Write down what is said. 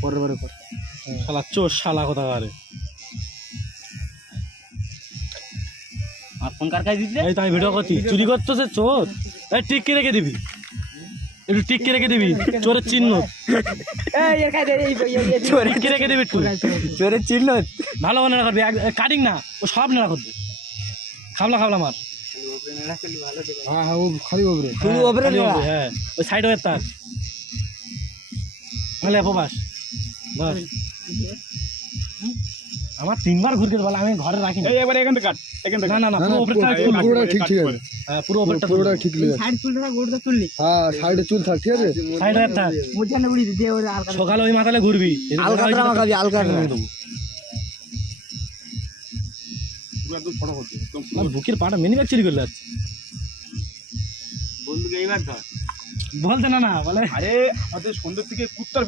পরের বারে কর। শালা চোর শালা কথা আরে আর ফোন কার কাছে দিতে? এই তো আমি ভিডিও করছি, চুরি করতো সে চোর। এই টিককে রেখে দিবি, একটু টিককে রেখে দিবি, চোরের চিহ্ন। টিককে রেখে দিবি একটু, চোরের চিহ্ন। ভালো মনে রাখবি, কাটিং না ও সব নেড়া করবে। খাবলা খাবলা মার। হ্যাঁ হ্যাঁ, ও খালি ওপরে। শুধু ওপরে খালি নেড়া। হবে, হ্যাঁ ওই সাইড হয়ে তার নাহলে প্রবাস বস। আমার 3 বার ঘুরতে বলে, আমি ঘরে রাখি না। এই একবার এখান থেকে কাট, এখান থেকে না না না, না, পুরো না, ওপরটা পুরোটা ঠিক ঠিক আছে। হ্যাঁ পুরো ওপরটা পুরোটা ঠিক ঠিক আছে। সাইড চুলটা থাক, গোড়টা চুললি। হ্যাঁ, সাইডে চুল থাক, ঠিক আছে। সাইড হয়ে থাক। মুজানে উড়ি দিতে ওরে আলকা। সকালে ওই মাথালে ঘুরবি, আলকাতরা মাখাবি, আলকাতরা। পুরো একদম ফটো করছে, একদম আমার বুকের পাটা মিনি ব্যাগ চুরি করলে যাচ্ছে। বন্ধুকে এইবার ধর। বলতে না না বলে আরে আমাদের সন্ধ্যের থেকে কুত্তার